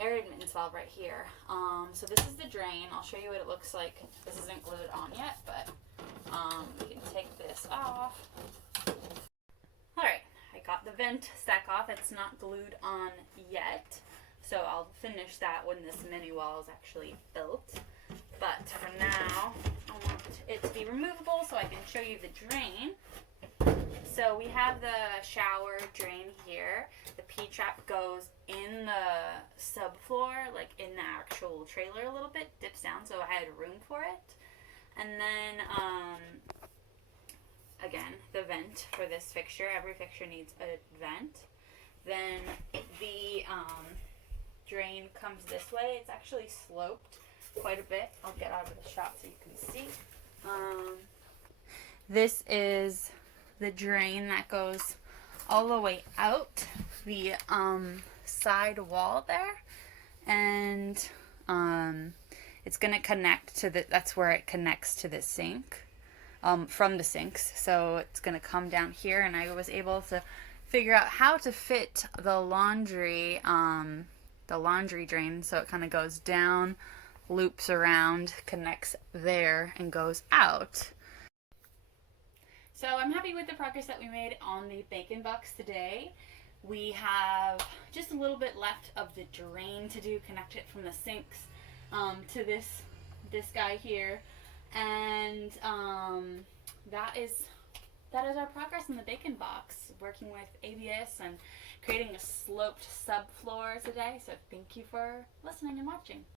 aerated mittens valve right here. So this is the drain. I'll show you what it looks like. This isn't glued on yet, but we can take this off. Alright, I got the vent stack off. It's not glued on yet, so I'll finish that when this mini wall is actually built. But for now, I want it to be removable so I can show you the drain. So we have the shower drain here. The P-trap goes in the subfloor, like in the actual trailer a little bit, dips down, so I had room for it. And then, again, the vent for this fixture. Every fixture needs a vent. Then the drain comes this way. It's actually sloped quite a bit. I'll get out of the shot so you can see. This is the drain that goes all the way out the side wall there, and it's gonna connect to the, that's where it connects to the sink, from the sinks. So it's gonna come down here, and I was able to figure out how to fit the laundry drain, so it kind of goes down, loops around, connects there, and goes out. So I'm happy with the progress that we made on the Bakon Box today. We have just a little bit left of the drain to do, connect it from the sinks to this guy here, and that is our progress in the Bakon Box, working with ABS and creating a sloped subfloor today. So thank you for listening and watching.